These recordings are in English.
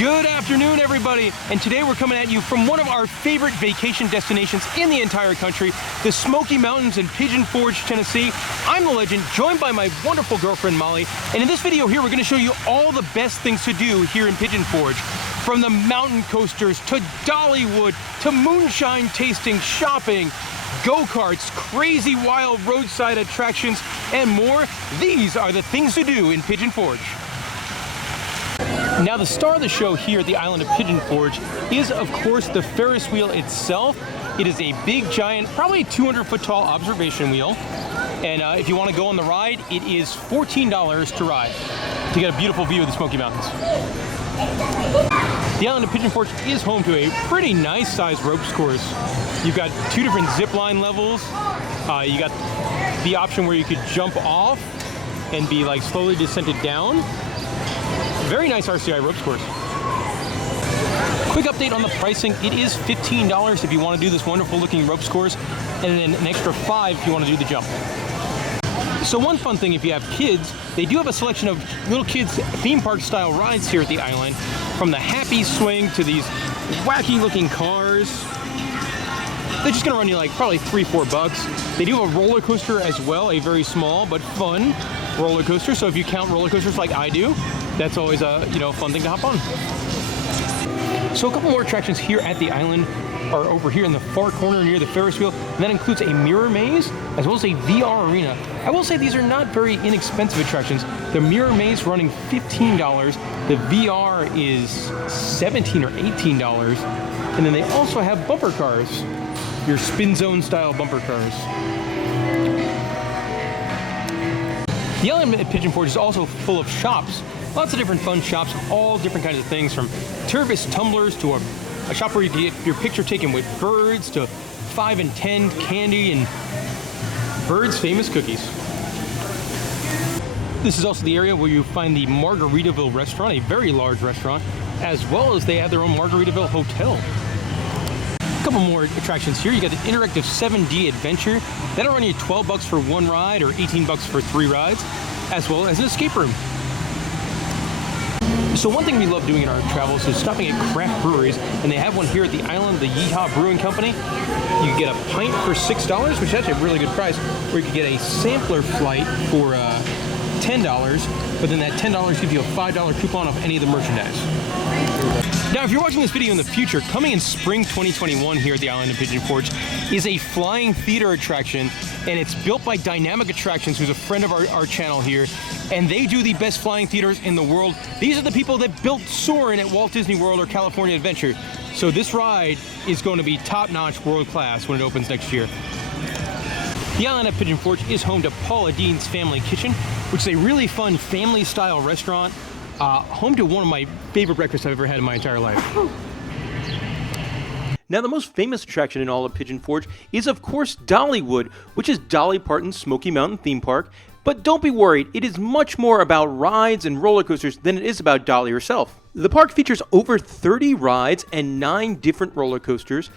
Good afternoon, everybody, and today we're coming at you from one of our favorite vacation destinations in the entire country, the Smoky Mountains in Pigeon Forge, Tennessee. I'm the legend, joined by my wonderful girlfriend, Molly, and in this video here, we're going to show you all the best things to do here in Pigeon Forge. From the mountain coasters, to Dollywood, to moonshine tasting, shopping, go-karts, crazy wild roadside attractions, and more. These are the things to do in Pigeon Forge. Now, the star of the show here at the island of Pigeon Forge is, of course, the Ferris wheel itself. It is a big, giant, probably 200-foot tall observation wheel. And if you want to go on the ride, it is $14 to ride to get a beautiful view of the Smoky Mountains. The island of Pigeon Forge is home to a pretty nice-sized ropes course. You've got two different zip line levels. You got the option where you could jump off and be like slowly descended down. Very nice RCI ropes course. Quick update on the pricing. It is $15 if you want to do this wonderful looking ropes course, and then an extra $5 if you want to do the jump. So one fun thing, if you have kids, they do have a selection of little kids theme park style rides here at the island, from the Happy Swing to these wacky looking cars. They're just gonna run you like probably $3-4. They do have a roller coaster as well, a very small but fun roller coaster. So if you count roller coasters like I do, that's always a fun thing to hop on. So a couple more attractions here at the island are over here in the far corner near the Ferris wheel, and that includes a mirror maze as well as a VR arena. I will say these are not very inexpensive attractions. The mirror maze running $15, the VR is $17 or $18, and then they also have bumper cars, your spin zone style bumper cars. The island at Pigeon Forge is also full of shops. Lots of different fun shops, all different kinds of things, from Tervis tumblers to a shop where you get your picture taken with birds, to 5 and 10 candy and Bird's famous cookies. This is also the area where you find the Margaritaville restaurant, a very large restaurant, as well as they have their own Margaritaville hotel. A couple more attractions here. You got the interactive 7D adventure. That'll run you $12 for one ride or $18 for 3 rides, as well as an escape room. So one thing we love doing in our travels is stopping at craft breweries, and they have one here at the island, the Yeehaw Brewing Company. You can get a pint for $6, which is actually a really good price, or you could get a sampler flight for $10, but then that $10 gives you a $5 coupon off any of the merchandise. Now, if you're watching this video in the future, coming in spring 2021 here at the island of Pigeon Forge is a flying theater attraction, and it's built by Dynamic Attractions, who's a friend of our channel here, and they do the best flying theaters in the world. These are the people that built Soarin' at Walt Disney World or California Adventure. So this ride is going to be top-notch, world-class when it opens next year. The island of Pigeon Forge is home to Paula Deens Family Kitchen, which is a really fun family-style restaurant. Home to one of my favorite breakfasts I've ever had in my entire life. Now, the most famous attraction in all of Pigeon Forge is, of course, Dollywood, which is Dolly Parton's Smoky Mountain theme park. But don't be worried, it is much more about rides and roller coasters than it is about Dolly herself. The park features over 30 rides and 9 different roller coasters.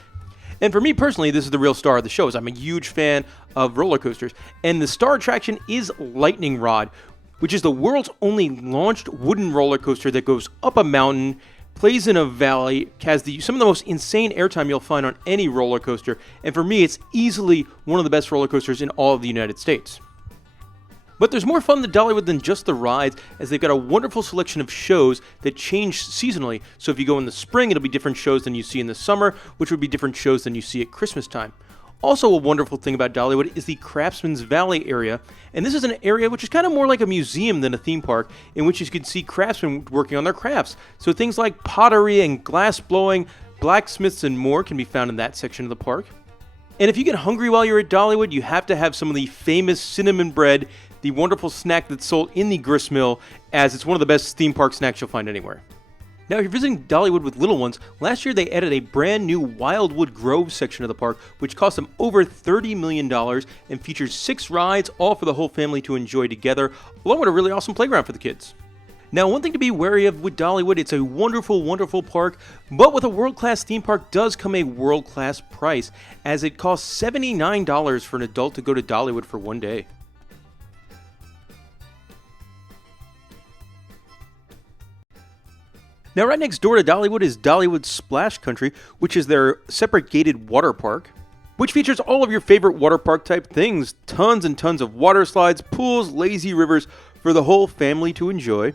And for me personally, this is the real star of the show, as I'm a huge fan of roller coasters. And the star attraction is Lightning Rod, which is the world's only launched wooden roller coaster that goes up a mountain, plays in a valley, has some of the most insane airtime you'll find on any roller coaster, and for me, it's easily one of the best roller coasters in all of the United States. But there's more fun to Dollywood than just the rides, as they've got a wonderful selection of shows that change seasonally. So if you go in the spring, it'll be different shows than you see in the summer, which would be different shows than you see at Christmas time. Also, a wonderful thing about Dollywood is the Craftsman's Valley area, and this is an area which is kind of more like a museum than a theme park, in which you can see craftsmen working on their crafts. So things like pottery and glass blowing, blacksmiths and more can be found in that section of the park. And if you get hungry while you're at Dollywood, you have to have some of the famous cinnamon bread, the wonderful snack that's sold in the gristmill, as it's one of the best theme park snacks you'll find anywhere. Now, if you're visiting Dollywood with little ones, last year they added a brand new Wildwood Grove section of the park, which cost them over $30 million and features 6 rides, all for the whole family to enjoy together, along with a really awesome playground for the kids. Now, one thing to be wary of with Dollywood, it's a wonderful, wonderful park, but with a world-class theme park does come a world-class price, as it costs $79 for an adult to go to Dollywood for one day. Now, right next door to Dollywood is Dollywood Splash Country, which is their separate gated water park, which features all of your favorite water park type things. Tons and tons of water slides, pools, lazy rivers for the whole family to enjoy.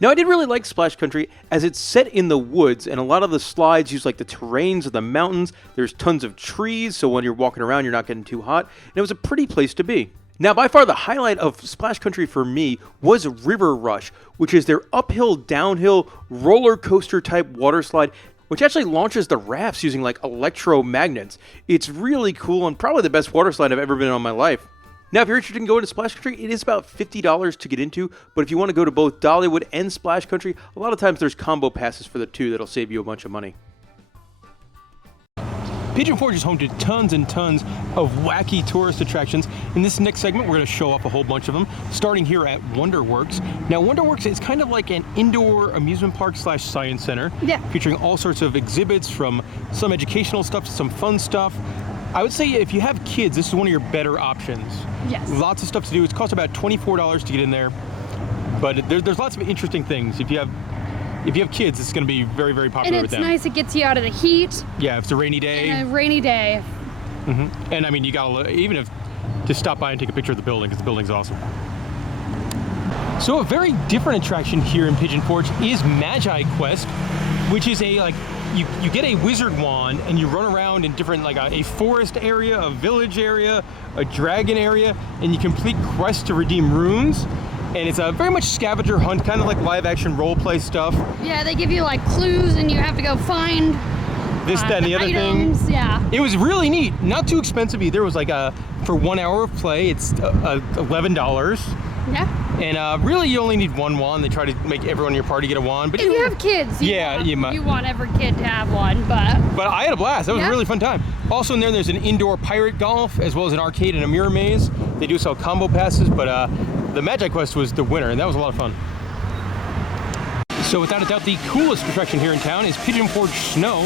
Now, I did really like Splash Country as it's set in the woods, and a lot of the slides use like the terrains of the mountains. There's tons of trees, so when you're walking around, you're not getting too hot, and it was a pretty place to be. Now, by far the highlight of Splash Country for me was River Rush, which is their uphill, downhill, roller coaster type water slide, which actually launches the rafts using like electromagnets. It's really cool and probably the best water slide I've ever been on in my life. Now, if you're interested in going to Splash Country, it is about $50 to get into, but if you want to go to both Dollywood and Splash Country, a lot of times there's combo passes for the two that'll save you a bunch of money. Pigeon Forge is home to tons and tons of wacky tourist attractions. In this next segment, we're going to show off a whole bunch of them, starting here at WonderWorks. Now, WonderWorks is kind of like an indoor amusement park / science center, featuring all sorts of exhibits, from some educational stuff to some fun stuff. I would say if you have kids, this is one of your better options. Yes. Lots of stuff to do. It costs about $24 to get in there, but there's lots of interesting things. If you have kids, it's going to be very, very popular with them. And it's nice. It gets you out of the heat. Yeah, if it's a rainy day. And a rainy day. Mm-hmm. And I mean, you got to, even if, to stop by and take a picture of the building, because the building's awesome. So a very different attraction here in Pigeon Forge is Magi Quest, which is a, like, you get a wizard wand and you run around in different, like a forest area, a village area, a dragon area, and you complete quests to redeem runes. And it's a very much scavenger hunt, kind of like live action role play stuff. Yeah, they give you like clues and you have to go find this, that, and the other items. thing. Yeah. It was really neat. Not too expensive either. It was like for 1 hour of play, it's $11. Yeah. And really, you only need one wand. They try to make everyone in your party get a wand. But if you have kids, you want every kid to have one. But I had a blast. That was a really fun time. Also in there's an indoor pirate golf, as well as an arcade and a mirror maze. They do sell combo passes, but the Magi Quest was the winner, and that was a lot of fun. So without a doubt, the coolest attraction here in town is Pigeon Forge Snow,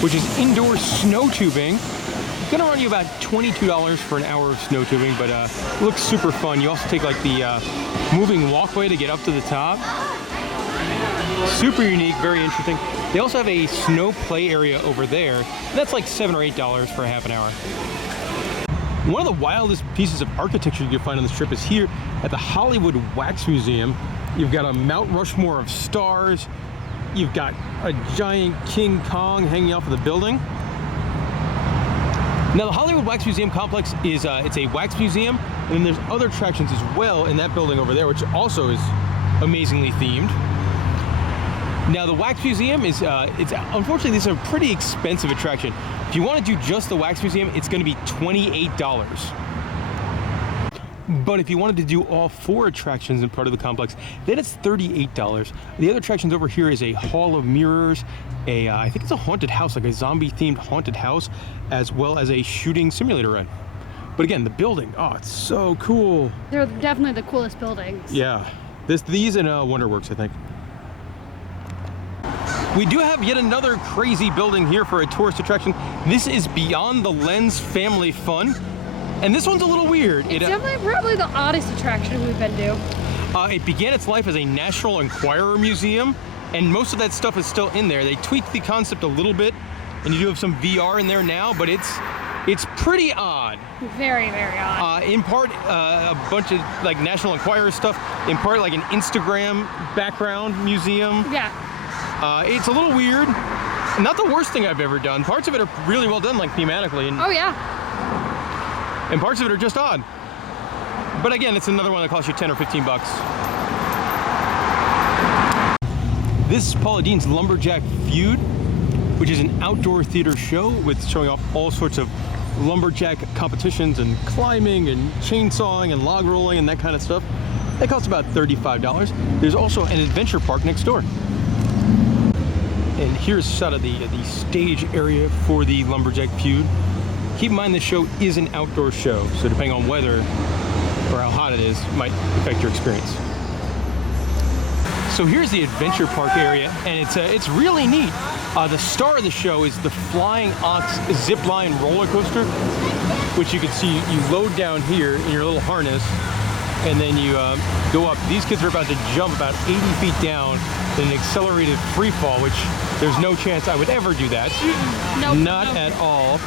which is indoor snow tubing. It's gonna run you about $22 for an hour of snow tubing, but it looks super fun. You also take like the moving walkway to get up to the top. Super unique, very interesting. They also have a snow play area over there. That's like $7 or $8 for a half an hour. One of the wildest pieces of architecture you can find on this trip is here at the Hollywood Wax Museum. You've got a Mount Rushmore of stars. You've got a giant King Kong hanging off of the building. Now, the Hollywood Wax Museum complex is it's a wax museum, and then there's other attractions as well in that building over there, which also is amazingly themed. Now, the Wax Museum is, unfortunately, this is a pretty expensive attraction. If you want to do just the Wax Museum, it's going to be $28. But if you wanted to do all 4 attractions in part of the complex, then it's $38. The other attractions over here is a Hall of Mirrors, I think it's a haunted house, like a zombie-themed haunted house, as well as a shooting simulator ride. But again, the building, oh, it's so cool. They're definitely the coolest buildings. Yeah, these and WonderWorks, I think. We do have yet another crazy building here for a tourist attraction. This is Beyond the Lens Family Fun. And this one's a little weird. It's definitely probably the oddest attraction we've been to. It began its life as a National Enquirer museum, and most of that stuff is still in there. They tweaked the concept a little bit, and you do have some VR in there now, but it's pretty odd. Very, very odd. In part, a bunch of like National Enquirer stuff. In part, like an Instagram background museum. Yeah. It's a little weird. Not the worst thing I've ever done. Parts of it are really well done, like thematically. Oh yeah. And parts of it are just odd. But again, it's another one that costs you 10 or 15 bucks. This is Paula Deens' Lumberjack Feud, which is an outdoor theater show with showing off all sorts of lumberjack competitions and climbing and chainsawing and log rolling and that kind of stuff. That costs about $35. There's also an adventure park next door. And here's a shot of the stage area for the Lumberjack Feud. Keep in mind the show is an outdoor show, so depending on weather or how hot it is, might affect your experience. So here's the adventure park area, and it's really neat. The star of the show is the Flying Ox zip line roller coaster, which you can see you load down here in your little harness, and then you go up. These kids are about to jump about 80 feet down in an accelerated free fall, which there's no chance I would ever do that. Nope. Not at all.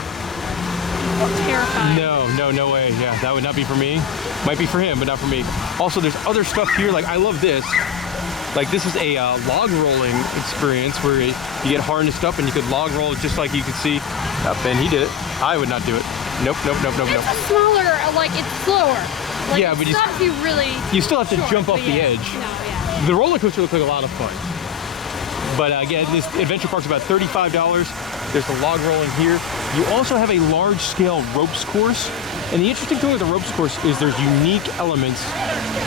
Terrifying. No way. Yeah, that would not be for me. Might be for him, but not for me. Also, there's other stuff here. Like, I love this. Like, this is a log rolling experience where you get harnessed up and you could log roll just like you could see up, and he did it. I would not do it. Nope. It's smaller, like it's slower. Like, yeah, but you still have to jump off the edge. No, yeah. The roller coaster looks like a lot of fun. But again, this adventure park's about $35. There's the log rolling here. You also have a large-scale ropes course. And the interesting thing with the ropes course is there's unique elements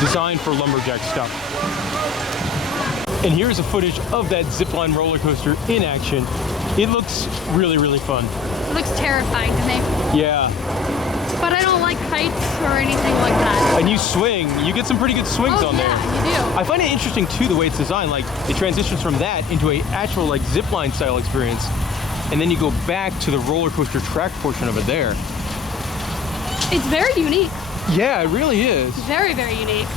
designed for lumberjack stuff. And here's a footage of that zipline roller coaster in action. It looks really, really fun. It looks terrifying to me. Yeah. But I don't like heights or anything like that. And you swing. You get some pretty good swings on there. Yeah, you do. I find it interesting too the way it's designed. Like, it transitions from that into a actual like zipline style experience, and then you go back to the roller coaster track portion of it there. It's very unique. Yeah, it really is. Very, very unique.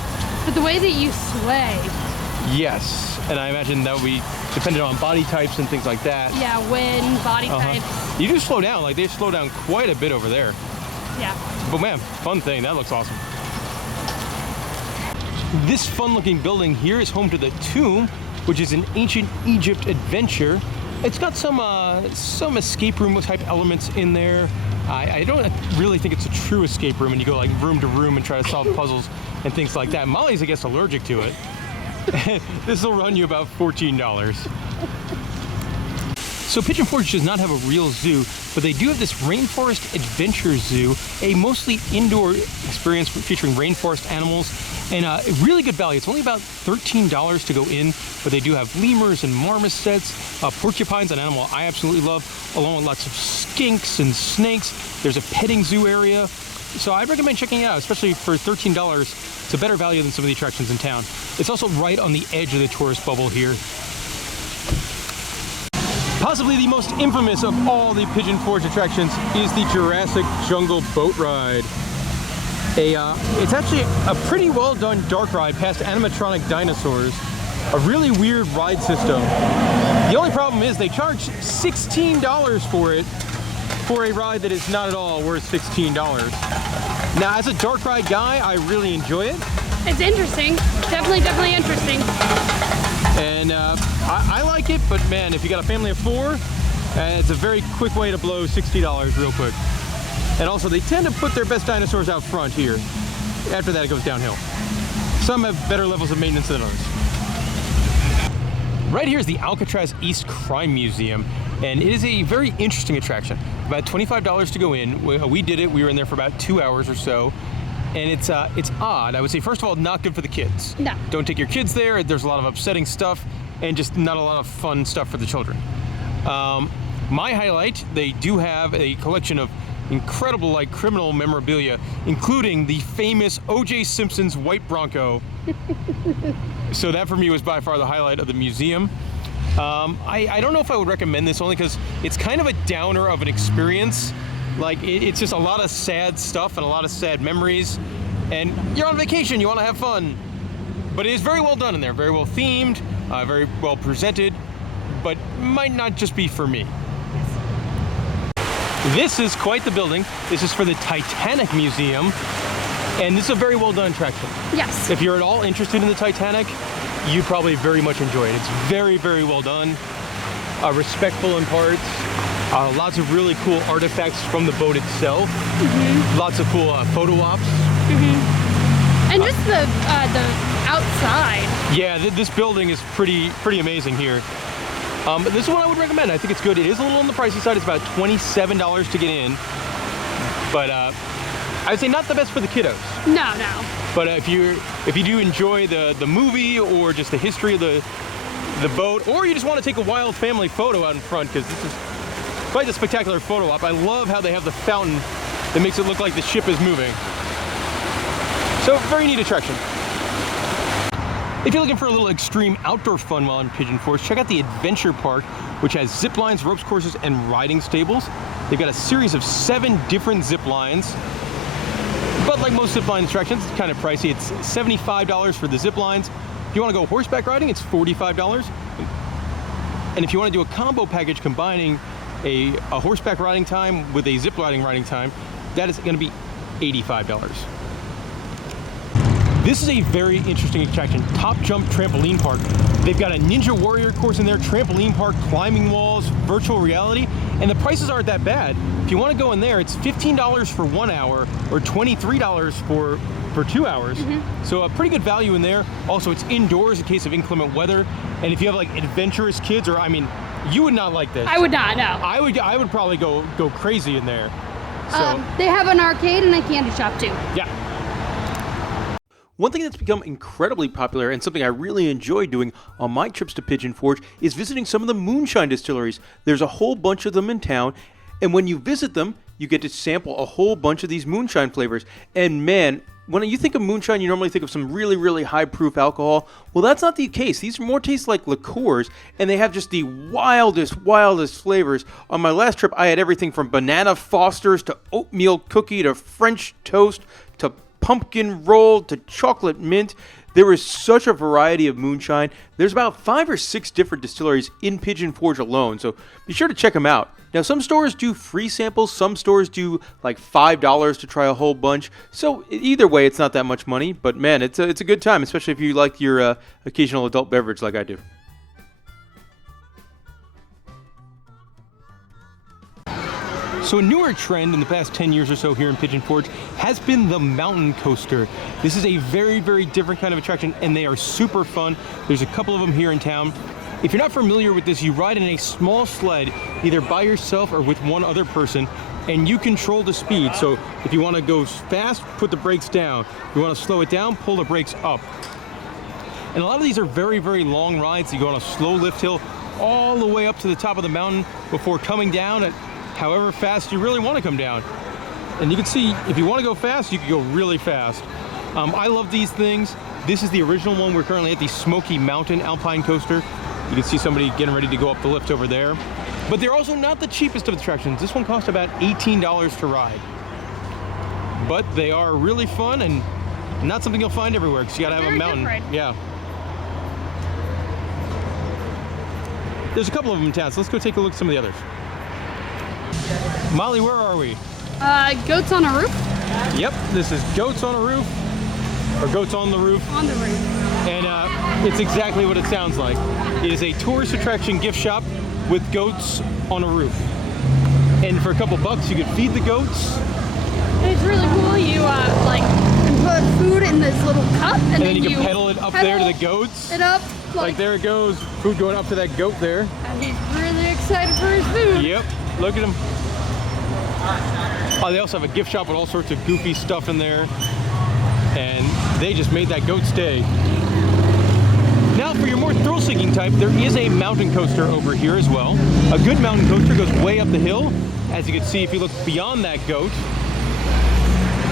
But the way that you sway. Yes, and I imagine that would be dependent on body types and things like that. Yeah, wind, body types. You do slow down. Like, they slow down quite a bit over there. Yeah. But man, fun thing. That looks awesome. This fun-looking building here is home to the Tomb, which is an ancient Egypt adventure. It's got some escape room type elements in there. I don't really think it's a true escape room, and you go like room to room and try to solve puzzles and things like that. Molly's, I guess, allergic to it. This will run you about $14. So Pigeon Forge does not have a real zoo, but they do have this Rainforest Adventure Zoo, a mostly indoor experience featuring rainforest animals, and a really good value. It's only about $13 to go in, but they do have lemurs and marmosets, porcupines, an animal I absolutely love, along with lots of skinks and snakes. There's a petting zoo area. So I recommend checking it out, especially for $13. It's a better value than some of the attractions in town. It's also right on the edge of the tourist bubble here. Possibly the most infamous of all the Pigeon Forge attractions is the Jurassic Jungle Boat Ride. It's actually a pretty well done dark ride past animatronic dinosaurs. A really weird ride system. The only problem is they charge $16 for it, for a ride that is not at all worth $16. Now, as a dark ride guy, I really enjoy it. It's interesting. Definitely interesting. And I like it, but man, if you got a family of 4, it's a very quick way to blow $60 real quick. And also, they tend to put their best dinosaurs out front here. After that, it goes downhill. Some have better levels of maintenance than others. Right here is the Alcatraz East Crime Museum, and it is a very interesting attraction. About $25 to go in. We did it. We were in there for about 2 hours or so. And it's odd. I would say, first of all, not good for the kids. No. Don't take your kids there. There's a lot of upsetting stuff and just not a lot of fun stuff for the children. My highlight, they do have a collection of incredible like criminal memorabilia, including the famous O.J. Simpson's white Bronco. So that for me was by far the highlight of the museum. I don't know if I would recommend this, only because it's kind of a downer of an experience. Like, it's just a lot of sad stuff and a lot of sad memories, and you're on vacation, you want to have fun. But it is very well done in there, very well themed, very well presented, but might not just be for me. This is quite the building. This is for the Titanic Museum, and this is a very well done attraction. Yes. If you're at all interested in the Titanic, you'd probably very much enjoy it. It's very, very well done, respectful in parts. Lots of really cool artifacts from the boat itself. Mm-hmm. Lots of cool photo ops. Mm-hmm. And just the outside. Yeah, this building is pretty amazing here. This is what I would recommend. I think it's good. It is a little on the pricey side. It's about $27 to get in. But I would say not the best for the kiddos. No. But if you do enjoy the movie or just the history of the boat, or you just want to take a wild family photo out in front, because this is quite a spectacular photo op. I love how they have the fountain that makes it look like the ship is moving. So, very neat attraction. If you're looking for a little extreme outdoor fun while in Pigeon Forge, check out the Adventure Park, which has zip lines, ropes courses, and riding stables. They've got a series of 7 different zip lines. But like most zip line attractions, it's kind of pricey. It's $75 for the zip lines. If you want to go horseback riding, it's $45. And if you want to do a combo package combining a horseback riding time with a zip lining riding time, that is going to be $85. This is a very interesting attraction, Top Jump Trampoline Park. They've got a Ninja Warrior course in there, trampoline park, climbing walls, virtual reality, and the prices aren't that bad. If you want to go in there, it's $15 for 1 hour or $23 for 2 hours. So a pretty good value in there. Also, it's indoors in case of inclement weather. And if you have like adventurous kids, or I mean, you would not like this. I would not, no. I would probably go crazy in there. So, they have an arcade and a candy shop too. Yeah. One thing that's become incredibly popular and something I really enjoy doing on my trips to Pigeon Forge is visiting some of the moonshine distilleries. There's a whole bunch of them in town, and when you visit them, you get to sample a whole bunch of these moonshine flavors. And man, when you think of moonshine, you normally think of some really, really high-proof alcohol. Well, that's not the case. These more taste like liqueurs, and they have just the wildest flavors. On my last trip, I had everything from banana Fosters to oatmeal cookie to French toast to pumpkin roll to chocolate mint. There is such a variety of moonshine. There's about 5 or 6 different distilleries in Pigeon Forge alone, so be sure to check them out. Now, some stores do free samples, some stores do like $5 to try a whole bunch. So either way, it's not that much money, but man, it's a good time, especially if you like your occasional adult beverage like I do. So a newer trend in the past 10 years or so here in Pigeon Forge has been the mountain coaster. This is a very, very different kind of attraction, and they are super fun. There's a couple of them here in town. If you're not familiar with this, you ride in a small sled, either by yourself or with one other person, and you control the speed. So if you want to go fast, put the brakes down. If you want to slow it down, pull the brakes up. And a lot of these are very, very long rides. You go on a slow lift hill all the way up to the top of the mountain before coming down at however fast you really want to come down. And you can see, if you want to go fast, you can go really fast. I love these things. This is the original one. We're currently at the Smoky Mountain Alpine Coaster. You can see somebody getting ready to go up the lift over there. But they're also not the cheapest of attractions. This one costs about $18 to ride. But they are really fun and not something you'll find everywhere because you gotta have a mountain. Different. Yeah. There's a couple of them in town, so let's go take a look at some of the others. Molly, where are we? Goats on a roof? Yep, this is Goats on a Roof, or Goats on the Roof. On the roof. And it's exactly what it sounds like. It is a tourist attraction gift shop with goats on a roof. And for a couple bucks, you could feed the goats. And it's really cool. You can put food in this little cup, and then you can pedal it up there to the goats. It up. Like there it goes, food going up to that goat there. And he's really excited for his food. Yep, look at him. Oh, they also have a gift shop with all sorts of goofy stuff in there. And they just made that goat's day. Now, for your more thrill-seeking type, there is a mountain coaster over here as well. A good mountain coaster goes way up the hill. As you can see, if you look beyond that goat,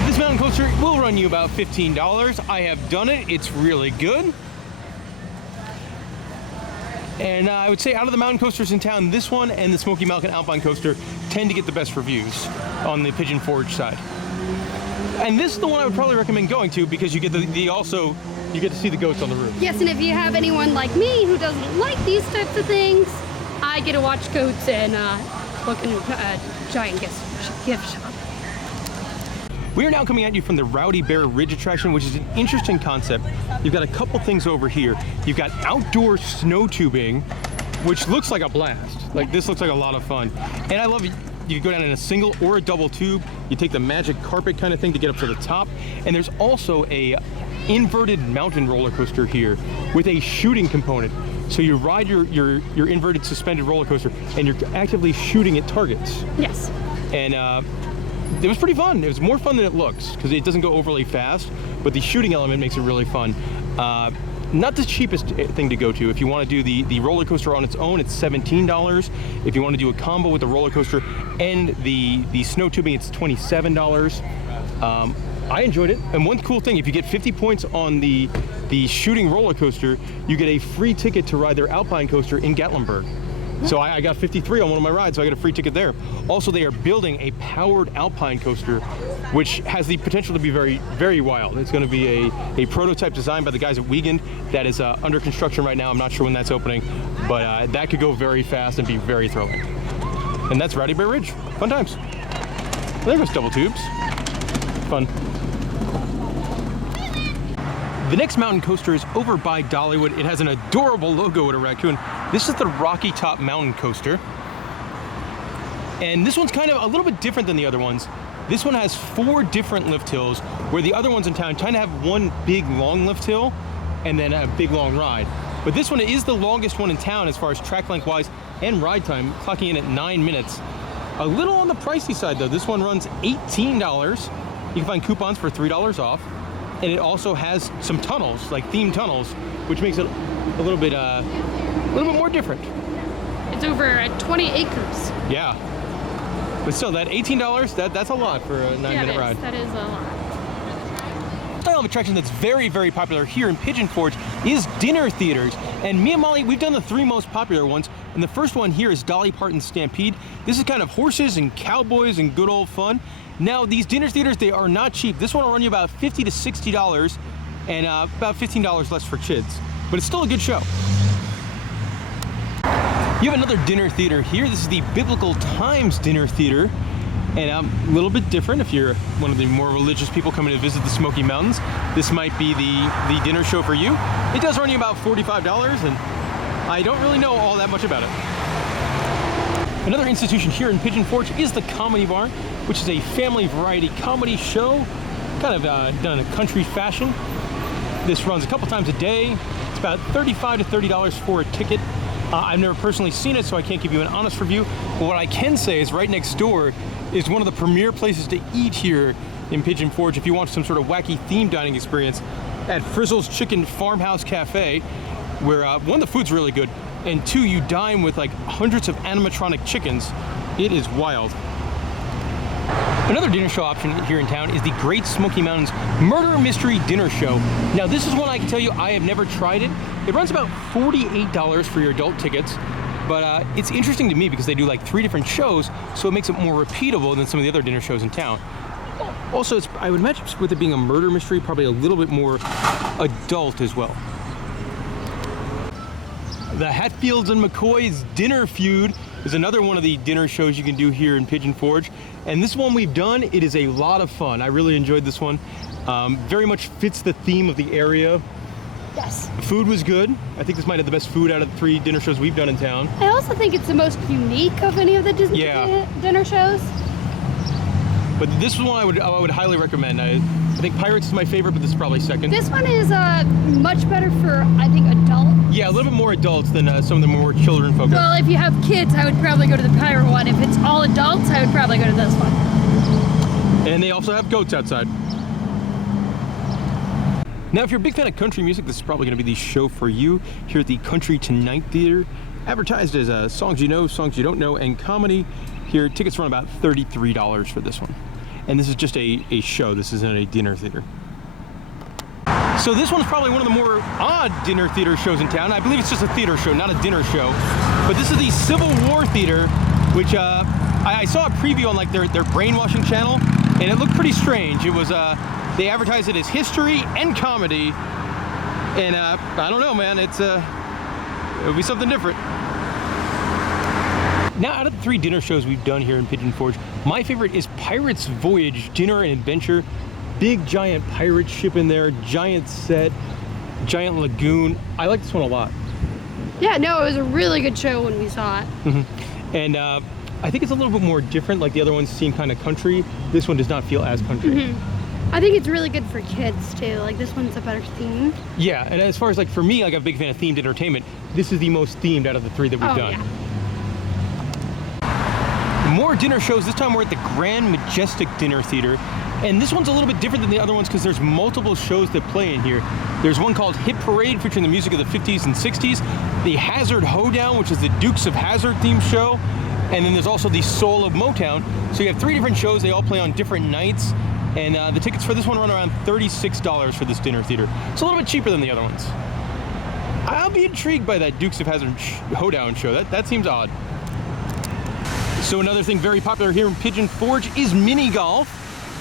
this mountain coaster will run you about $15. I have done it. It's really good. And I would say out of the mountain coasters in town, this one and the Smoky Mountain Alpine Coaster tend to get the best reviews on the Pigeon Forge side. And this is the one I would probably recommend going to because you get you get to see the goats on the roof. Yes, and if you have anyone like me who doesn't like these types of things, I get to watch goats and look in a giant gift shop. We are now coming at you from the Rowdy Bear Ridge attraction, which is an interesting concept. You've got a couple things over here. You've got outdoor snow tubing, which looks like a blast. Like this looks like a lot of fun. And I love it. You can go down in a single or a double tube. You take the magic carpet kind of thing to get up to the top. And there's also a inverted mountain roller coaster here with a shooting component. So you ride your inverted suspended roller coaster and you're actively shooting at targets. Yes. And it was pretty fun. It was more fun than it looks because it doesn't go overly fast, but the shooting element makes it really fun. Not the cheapest thing to go to. If you want to do the roller coaster on its own, it's $17. If you want to do a combo with the roller coaster and the snow tubing, it's $27. I enjoyed it. And one cool thing, if you get 50 points on the shooting roller coaster, you get a free ticket to ride their Alpine coaster in Gatlinburg. So I got 53 on one of my rides, so I got a free ticket there. Also, they are building a powered alpine coaster, which has the potential to be very, very wild. It's going to be a prototype designed by the guys at Wiegand that is under construction right now. I'm not sure when that's opening, but that could go very fast and be very thrilling. And that's Rowdy Bear Ridge. Fun times. There goes double tubes. Fun. The next mountain coaster is over by Dollywood. It has an adorable logo with a raccoon. This is the Rocky Top Mountain Coaster. And this one's kind of a little bit different than the other ones. This one has 4 different lift hills, where the other ones in town kind of have one big long lift hill and then a big long ride. But this one is the longest one in town as far as track length wise and ride time, clocking in at 9 minutes. A little on the pricey side though. This one runs $18. You can find coupons for $3 off. And it also has some tunnels, like themed tunnels, which makes it a little bit more different. It's over 20 acres. Yeah. But still, that $18, that's a lot for a 9-minute ride. That is a lot. Style of attraction that's very, very popular here in Pigeon Forge is dinner theaters. And me and Molly, we've done the 3 most popular ones. And the first one here is Dolly Parton's Stampede. This is kind of horses and cowboys and good old fun. Now, these dinner theaters, they are not cheap. This one will run you about $50 to $60 and about $15 less for kids. But it's still a good show. You have another dinner theater here. This is the Biblical Times Dinner Theater. And a little bit different if you're one of the more religious people coming to visit the Smoky Mountains. This might be the dinner show for you. It does run you about $45, and I don't really know all that much about it. Another institution here in Pigeon Forge is the Comedy Bar, which is a family variety comedy show, kind of done in a country fashion. This runs a couple times a day. It's about $35 to $30 for a ticket. I've never personally seen it, so I can't give you an honest review. But what I can say is right next door is one of the premier places to eat here in Pigeon Forge if you want some sort of wacky themed dining experience at Frizzle's Chicken Farmhouse Cafe, where one, the food's really good, and 2, you dine with like hundreds of animatronic chickens. It is wild. Another dinner show option here in town is the Great Smoky Mountains Murder Mystery Dinner Show. Now, this is one I can tell you I have never tried it. It runs about $48 for your adult tickets, but it's interesting to me because they do like 3 different shows, so it makes it more repeatable than some of the other dinner shows in town. Also, I would imagine with it being a murder mystery, probably a little bit more adult as well. The Hatfields and McCoy's Dinner Feud is another one of the dinner shows you can do here in Pigeon Forge. And this one we've done, it is a lot of fun. I really enjoyed this one. Very much fits the theme of the area. Yes. The food was good. I think this might have the best food out of the 3 dinner shows we've done in town. I also think it's the most unique of any of the Disney dinner shows. But this is one I would highly recommend. I think Pirates is my favorite, but this is probably second. This one is much better for, I think, adults. Yeah, a little bit more adults than some of the more children focused. Well, if you have kids, I would probably go to the pirate one. If it's all adults, I would probably go to this one. And they also have goats outside. Now, if you're a big fan of country music, this is probably going to be the show for you here at the Country Tonight Theater. Advertised as songs you know, songs you don't know, and comedy. Here, tickets run about $33 for this one. And this is just a show. This isn't a dinner theater. So this one's probably one of the more odd dinner theater shows in town. I believe it's just a theater show, not a dinner show. But this is the Civil War Theater, which I saw a preview on like their brainwashing channel, and it looked pretty strange. It was they advertised it as history and comedy, and I don't know, man. It'll be something different. Now, out of the 3 dinner shows we've done here in Pigeon Forge, my favorite is Pirate's Voyage Dinner and Adventure. Big giant pirate ship in there, giant set, giant lagoon. I like this one a lot. Yeah, no, it was a really good show when we saw it. Mm-hmm. And I think it's a little bit more different. Like the other ones seem kind of country. This one does not feel as country. Mm-hmm. I think it's really good for kids too. Like this one's a better theme. Yeah, and as far as like for me, like I'm a big fan of themed entertainment. This is the most themed out of the 3 that we've done. Yeah. More dinner shows. This time we're at the Grand Majestic Dinner Theater. And this one's a little bit different than the other ones because there's multiple shows that play in here. There's one called Hit Parade featuring the music of the 50s and 60s. The Hazard Hoedown, which is the Dukes of Hazzard themed show. And then there's also the Soul of Motown. So you have 3 different shows. They all play on different nights. And the tickets for this one run around $36 for this dinner theater. It's a little bit cheaper than the other ones. I not be intrigued by that Dukes of Hazzard Hoedown show. That seems odd. So another thing very popular here in Pigeon Forge is MiniGolf.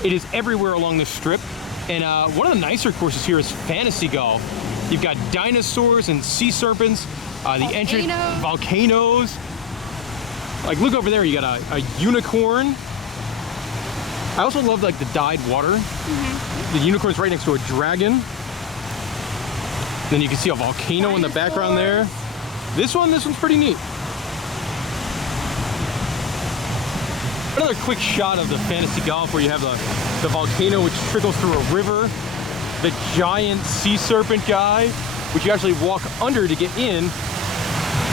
It is everywhere along the strip. And one of the nicer courses here is fantasy golf. You've got dinosaurs and sea serpents, the entrance, volcanoes. Like, look over there, you got a unicorn. I also love like the dyed water. The unicorn's right next to a dragon. Then you can see a volcano in the background there. This one's pretty neat. Another quick shot of the fantasy golf where you have the volcano which trickles through a river, the giant sea serpent guy, which you actually walk under to get in,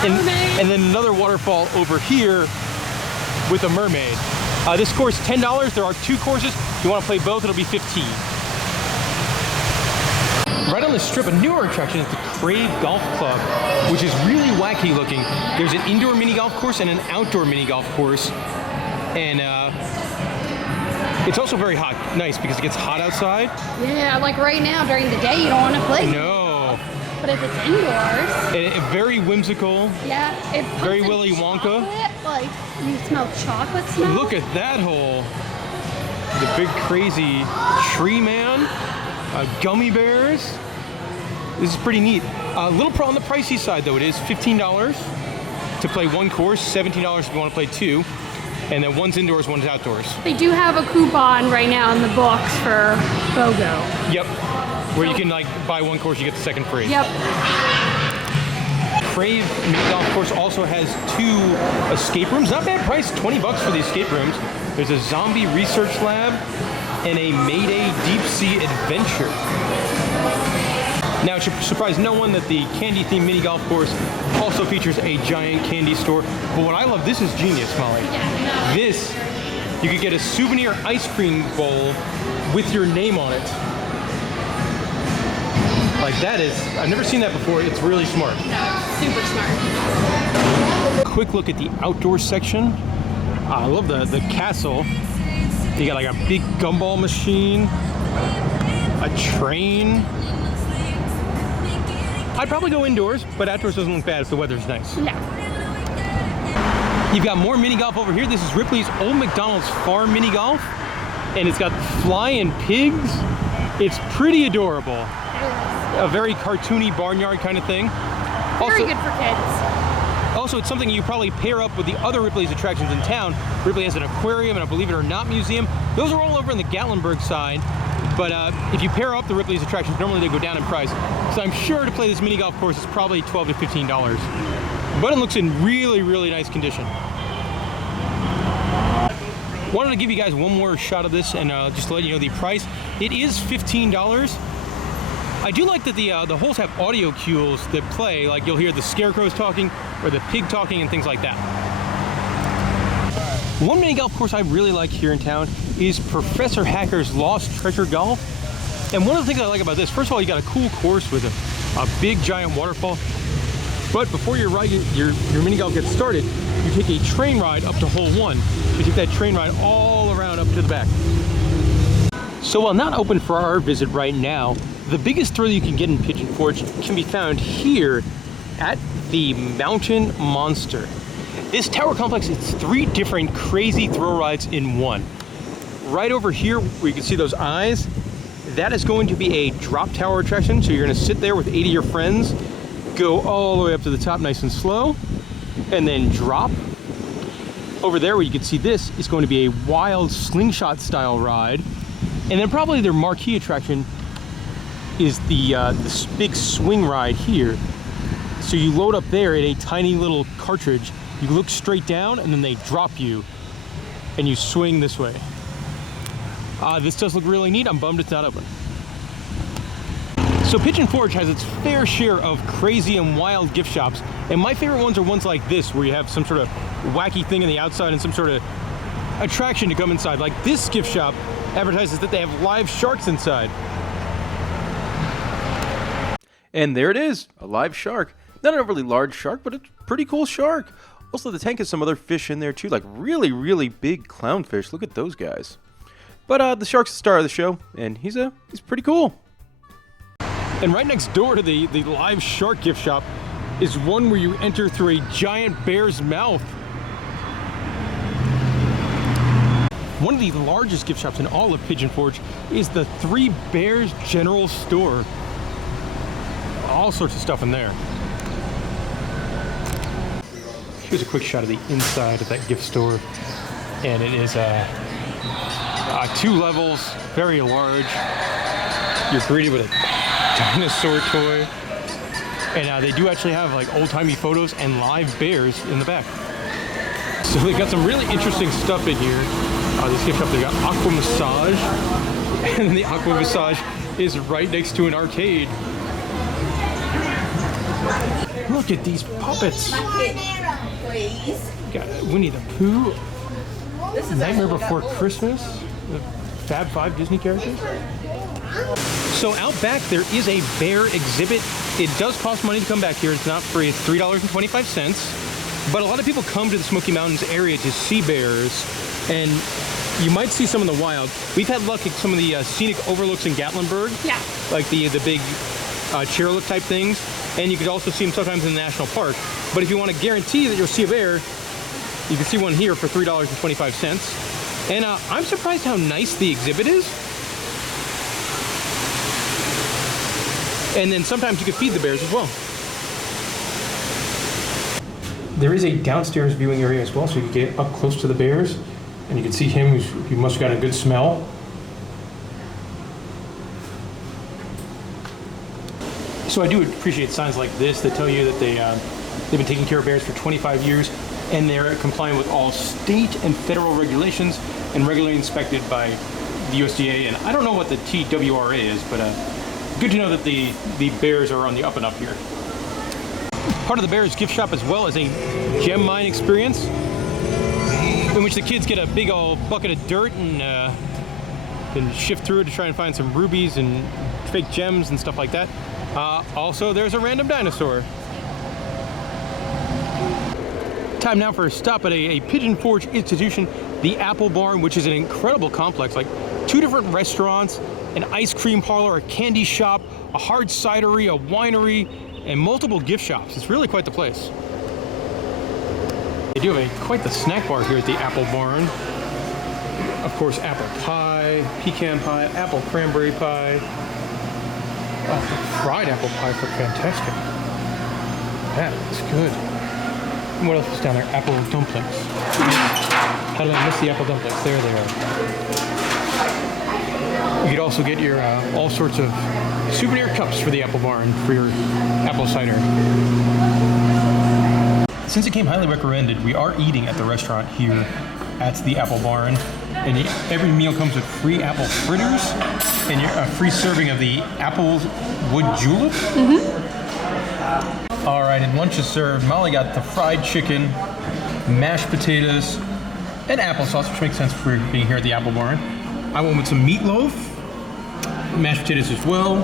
and then another waterfall over here with a mermaid. This course is $10. There are 2 courses. If you want to play both, it'll be $15. Right on the strip, a newer attraction is the Crave Golf Club, which is really wacky looking. There's an indoor mini golf course and an outdoor mini golf course. And it's also very hot, nice because it gets hot outside. Yeah, like right now during the day you don't want to play. No. But if it's indoors. Very whimsical. Yeah. It very Willy Wonka. Like you smell chocolate smell. Look at that hole. The big crazy tree man. Gummy bears. This is pretty neat. A little on the pricey side though. It is $15 to play 1 course, $17 if you want to play 2. And then one's indoors, one's outdoors. They do have a coupon right now in the books for BOGO. Yep. Where you can like buy 1 course, you get the second free. Yep. Crave Mini Golf Course also has 2 escape rooms. Not bad price, $20 for the escape rooms. There's a zombie research lab and a Mayday deep sea adventure. Now, it should surprise no one that the candy-themed mini golf course also features a giant candy store. But what I love, this is genius, Molly. Yeah, no. This, you could get a souvenir ice cream bowl with your name on it. Like that is, I've never seen that before. It's really smart. No, super smart. Quick look at the outdoor section. I love the castle. You got like a big gumball machine, a train. I'd probably go indoors, but outdoors doesn't look bad if the weather's nice. No. You've got more mini golf over here. This is Ripley's Old McDonald's Farm Mini Golf, and it's got flying pigs. It's pretty adorable. A very cartoony barnyard kind of thing. Very good for kids. Also, it's something you probably pair up with the other Ripley's attractions in town. Ripley has an aquarium and a Believe It or Not museum. Those are all over on the Gatlinburg side. But if you pair up the Ripley's attractions, normally they go down in price. So I'm sure to play this mini golf course is probably $12 to $15. But it looks in really, really nice condition. Wanted to give you guys one more shot of this and just to let you know the price. It is $15. I do like that the holes have audio cues that play, like you'll hear the scarecrows talking or the pig talking and things like that. One mini golf course I really like here in town is Professor Hacker's Lost Treasure Golf. And one of the things I like about this, first of all, you got a cool course with a big giant waterfall. But before your mini golf gets started, you take a train ride up to hole 1. You take that train ride all around up to the back. So while not open for our visit right now, the biggest thrill you can get in Pigeon Forge can be found here at the Mountain Monster. This tower complex is 3 different crazy thrill rides in one. Right over here where you can see those eyes, that is going to be a drop tower attraction. So you're gonna sit there with 8 of your friends, go all the way up to the top nice and slow, and then drop. Over there where you can see this is going to be a wild slingshot style ride. And then probably their marquee attraction is this big swing ride here. So you load up there in a tiny little cartridge, you look straight down and then they drop you and you swing this way. This does look really neat. I'm bummed it's not open. So Pigeon Forge has its fair share of crazy and wild gift shops, and my favorite ones are ones like this where you have some sort of wacky thing on the outside and some sort of attraction to come inside. Like this gift shop advertises that they have live sharks inside. And there it is, a live shark. Not an overly large shark, but a pretty cool shark. Also, the tank has some other fish in there too, like really, really big clownfish. Look at those guys. But the shark's the star of the show, and he's pretty cool. And right next door to the live shark gift shop is one where you enter through a giant bear's mouth. One of the largest gift shops in all of Pigeon Forge is the Three Bears General Store. All sorts of stuff in there. Here's a quick shot of the inside of that gift store. And it is 2 levels, very large. You're greeted with a dinosaur toy. And they do actually have like old-timey photos and live bears in the back. So they've got some really interesting stuff in here. This gift shop, they got Aqua Massage. And the Aqua Massage is right next to an arcade. Look at these puppets. Got Winnie the Pooh, Nightmare Before Christmas, the Fab 5 Disney characters. So out back there is a bear exhibit. It does cost money to come back here. It's not free. It's $3.25. But a lot of people come to the Smoky Mountains area to see bears, and you might see some in the wild. We've had luck at some of the scenic overlooks in Gatlinburg. Yeah. Like the big chairlift type things. And you could also see them sometimes in the national park. But if you want to guarantee that you'll see a bear, you can see one here for $3.25. And I'm surprised how nice the exhibit is. And then sometimes you can feed the bears as well. There is a downstairs viewing area as well, so you can get up close to the bears. And you can see him, he must have gotten a good smell. So I do appreciate signs like this that tell you that they've been taking care of bears for 25 years, and they're complying with all state and federal regulations and regularly inspected by the USDA. And I don't know what the TWRA is, but good to know that the bears are on the up and up here. Part of the Bears gift shop as well is a gem mine experience in which the kids get a big old bucket of dirt and shift through it to try and find some rubies and fake gems and stuff like that. Also, there's a random dinosaur. Time now for a stop at a Pigeon Forge institution, the Apple Barn, which is an incredible complex, like 2 different restaurants, an ice cream parlor, a candy shop, a hard cidery, a winery, and multiple gift shops. It's really quite the place. They do have quite the snack bar here at the Apple Barn. Of course, apple pie, pecan pie, apple cranberry pie. Oh, fried apple pies look fantastic. That is good. And what else is down there? Apple dumplings. How did I miss the apple dumplings? There they are. You could also get your all sorts of souvenir cups for the Apple Barn for your apple cider. Since it came highly recommended, we are eating at the restaurant here at the Apple Barn. And every meal comes with free apple fritters and a free serving of the apple wood julep. All right, and lunch is served. Molly got the fried chicken, mashed potatoes, and applesauce, which makes sense for being here at the Apple Barn. I went with some meatloaf, mashed potatoes as well,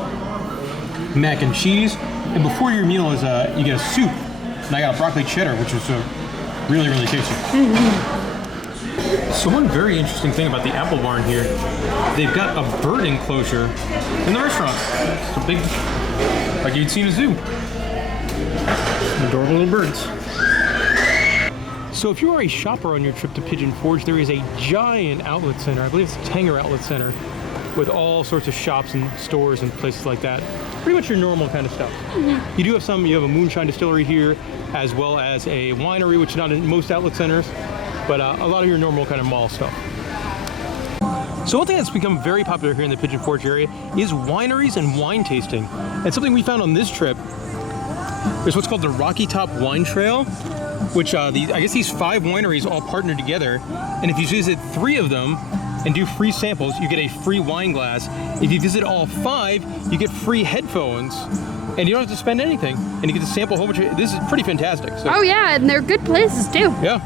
mac and cheese. And before your meal is you get a soup. And I got a broccoli cheddar, which was really, really tasty. So one very interesting thing about the Apple Barn here, they've got a bird enclosure in the restaurant. It's a big, like you'd see in a zoo. Adorable little birds. So if you are a shopper on your trip to Pigeon Forge, there is a giant outlet center. I believe it's the Tanger Outlet Center, with all sorts of shops and stores and places like that. Pretty much your normal kind of stuff. You do have you have a Moonshine distillery here, as well as a winery, which is not in most outlet centers, but a lot of your normal kind of mall stuff. So one thing that's become very popular here in the Pigeon Forge area is wineries and wine tasting. And something we found on this trip is what's called the Rocky Top Wine Trail, which I guess these 5 wineries all partner together. And if you visit 3 of them and do free samples, you get a free wine glass. If you visit all 5, you get free headphones. And you don't have to spend anything. And you get to sample a whole bunch of, this is pretty fantastic. So. Oh yeah, and they're good places too. Yeah.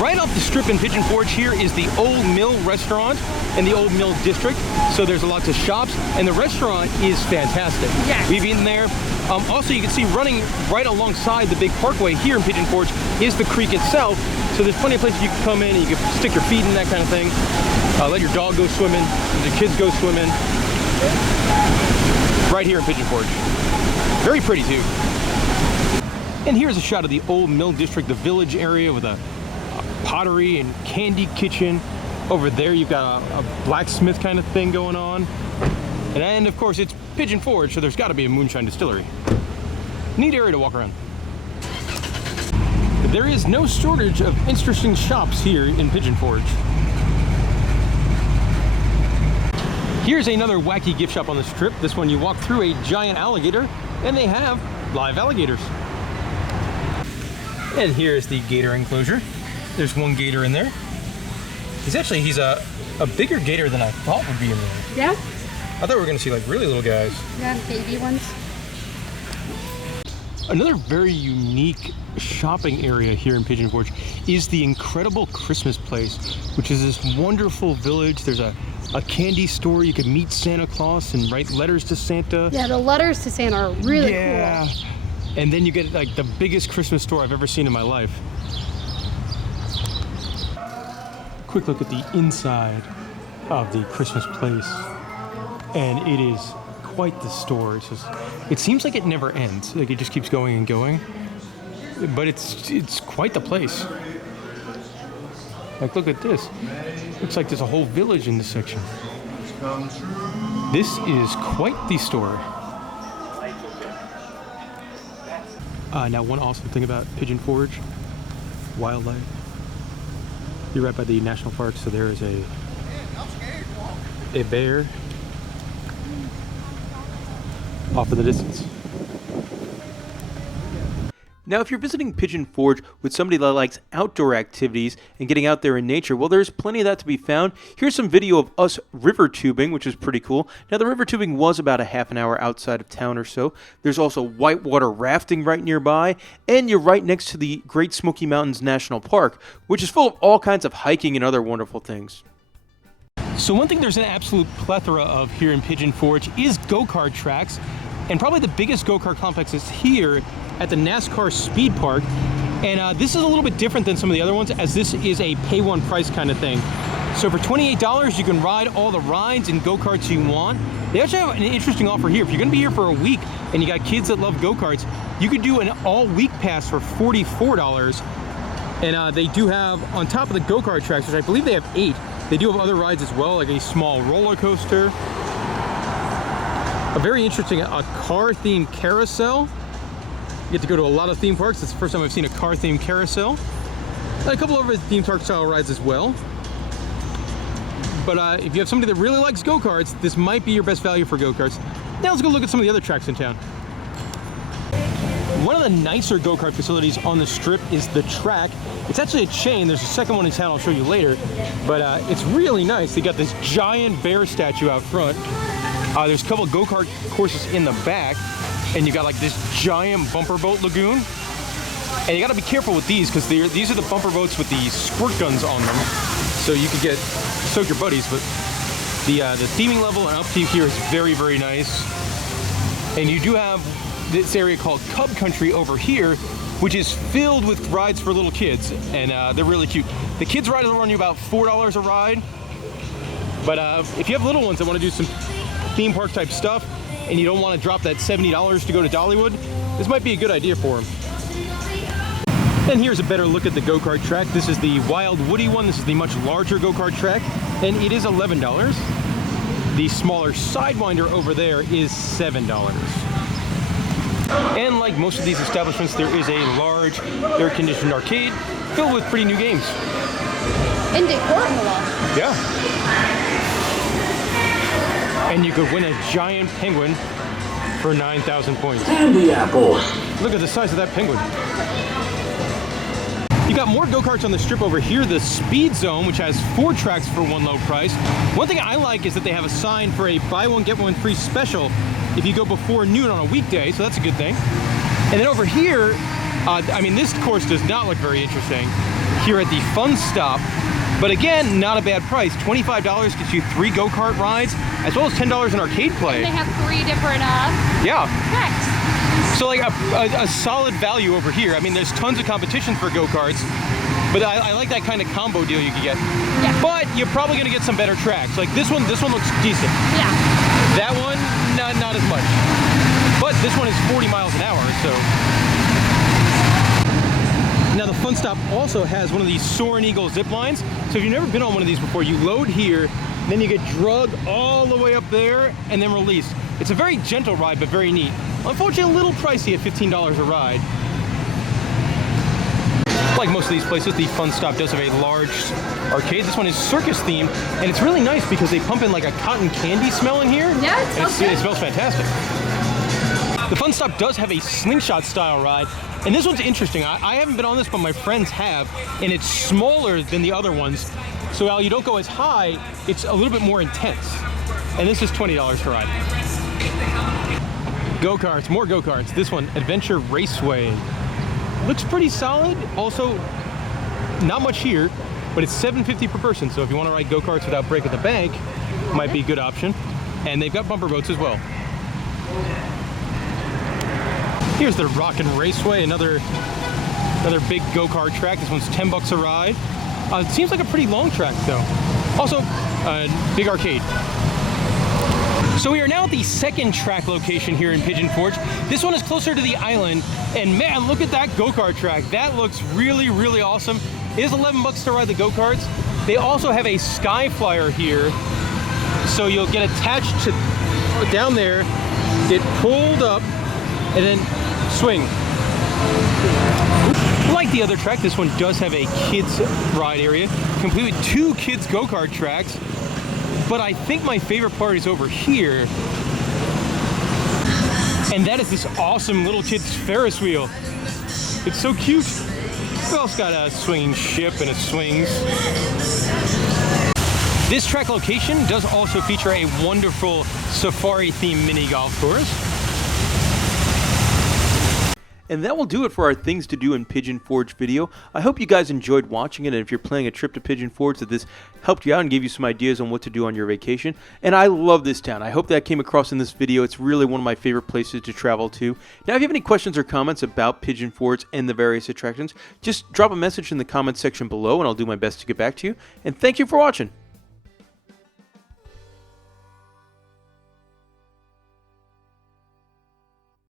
Right off the strip in Pigeon Forge here is the Old Mill Restaurant in the Old Mill District. So there's lots of shops, and the restaurant is fantastic. Yeah. We've eaten there. Also, you can see running right alongside the big parkway here in Pigeon Forge is the creek itself. So there's plenty of places you can come in and you can stick your feet in, that kind of thing. Let your dog go swimming, let your kids go swimming. right here in Pigeon Forge. Very pretty too. And here's a shot of the old Mill District, the village area with a pottery and candy kitchen. Over there you've got a blacksmith kind of thing going on. And of course it's Pigeon Forge, so there's got to be a moonshine distillery. Neat area to walk around. But there is no shortage of interesting shops here in Pigeon Forge. Here's another wacky gift shop on the strip. This one you walk through a giant alligator and they have live alligators. And here's the gator enclosure. There's one gator in there. He's a bigger gator than I thought would be in there. Yeah? I thought we were gonna see like really little guys. Yeah, baby ones. Another very unique shopping area here in Pigeon Forge is the incredible Christmas place, which is this wonderful village. There's a candy store. You can meet Santa Claus and write letters to Santa. Yeah, the letters to Santa are really cool. And then you get like the biggest Christmas store I've ever seen in my life. Quick look at the inside of the Christmas place. And it is quite the store. It seems like it never ends. Like it just keeps going and going. But it's quite the place. Like look at this. Looks like there's a whole village in this section. This is quite the store. Now one awesome thing about Pigeon Forge, wildlife. You're right by the national park, so there is a bear off in the distance. Now, if you're visiting Pigeon Forge with somebody that likes outdoor activities and getting out there in nature, well, there's plenty of that to be found. Here's some video of us river tubing, which is pretty cool. Now, the river tubing was about a half an hour outside of town or so. There's also whitewater rafting right nearby, and you're right next to the Great Smoky Mountains National Park, which is full of all kinds of hiking and other wonderful things. So one thing there's an absolute plethora of here in Pigeon Forge is go-kart tracks, and probably the biggest go-kart complex is here at the NASCAR Speed Park. And this is a little bit different than some of the other ones, as this is a pay one price kind of thing. So for $28, you can ride all the rides and go-karts you want. They actually have an interesting offer here. If you're gonna be here for a week and you got kids that love go-karts, you could do an all-week pass for $44. And they do have, on top of the go-kart tracks, which I believe they have 8, they do have other rides as well, like a small roller coaster. A very interesting car-themed carousel. You get to go to a lot of theme parks. It's the first time I've seen a car-themed carousel. And a couple of other theme park style rides as well. But if you have somebody that really likes go-karts, this might be your best value for go-karts. Now let's go look at some of the other tracks in town. One of the nicer go-kart facilities on the strip is the track. It's actually a chain. There's a second one in town I'll show you later. But it's really nice. They got this giant bear statue out front. There's a couple of go-kart courses in the back. And you got like this giant bumper boat lagoon. And you gotta be careful with these, because these are the bumper boats with the squirt guns on them. So you could soak your buddies, but the theming level and upkeep here is very, very nice. And you do have this area called Cub Country over here, which is filled with rides for little kids, and they're really cute. The kids' rides will run you about $4 a ride, but if you have little ones that want to do some theme park type stuff, and you don't want to drop that $70 to go to Dollywood, this might be a good idea for them. And here's a better look at the go-kart track. This is the Wild Woody one. This is the much larger go-kart track, and it is $11. The smaller Sidewinder over there is $7. And like most of these establishments, there is a large air-conditioned arcade filled with pretty new games. And decor in the wall. Yeah. And you could win a giant penguin for 9,000 points. Candy apples. Look at the size of that penguin. You got more go-karts on the strip over here, the Speed Zone, which has 4 tracks for one low price. One thing I like is that they have a sign for a buy one, get one free special if you go before noon on a weekday, so that's a good thing. And then over here, I mean, this course does not look very interesting here at the Fun Stop. But again, not a bad price. $25 gets you 3 go-kart rides, as well as $10 in arcade play. They have 3 different tracks. So like a solid value over here. I mean, there's tons of competition for go-karts, but I like that kind of combo deal you can get. Yeah. But you're probably gonna get some better tracks. Like this one looks decent. Yeah. That one, not as much. But this one is 40 miles an hour, so. Now the Fun Stop also has one of these Soaring Eagle zip lines. So if you've never been on one of these before, you load here, then you get drugged all the way up there and then released. It's a very gentle ride, but very neat. Unfortunately, a little pricey at $15 a ride. Like most of these places, the Fun Stop does have a large arcade. This one is circus themed, and it's really nice because they pump in like a cotton candy smell in here. Yeah, it smells fantastic. The Fun Stop does have a slingshot style ride, and this one's interesting. I haven't been on this, but my friends have, and it's smaller than the other ones. So while you don't go as high, it's a little bit more intense. And this is $20 to ride. Go-karts, more go-karts. This one, Adventure Raceway. Looks pretty solid. Also, not much here, but it's $7.50 per person. So if you want to ride go-karts without breaking the bank, might be a good option. And they've got bumper boats as well. Here's the Rockin' Raceway, another big go-kart track. This one's $10 a ride. It seems like a pretty long track though. Also, big arcade. So we are now at the second track location here in Pigeon Forge. This one is closer to the island, and man, look at that go-kart track. That looks really, really awesome. It is $11 to ride the go-karts. They also have a Sky Flyer here, so you'll get attached to down there, get pulled up, and then swing. Like the other track, this one does have a kids ride area, complete with 2 kids go-kart tracks. But I think my favorite part is over here, and that is this awesome little kid's Ferris wheel. It's so cute. We also got a swinging ship and it swings. This track location does also feature a wonderful safari-themed mini golf course. And that will do it for our things to do in Pigeon Forge video. I hope you guys enjoyed watching it, and if you're planning a trip to Pigeon Forge, that this helped you out and gave you some ideas on what to do on your vacation. And I love this town. I hope that came across in this video. It's really one of my favorite places to travel to. Now, if you have any questions or comments about Pigeon Forge and the various attractions, just drop a message in the comments section below, and I'll do my best to get back to you. And thank you for watching.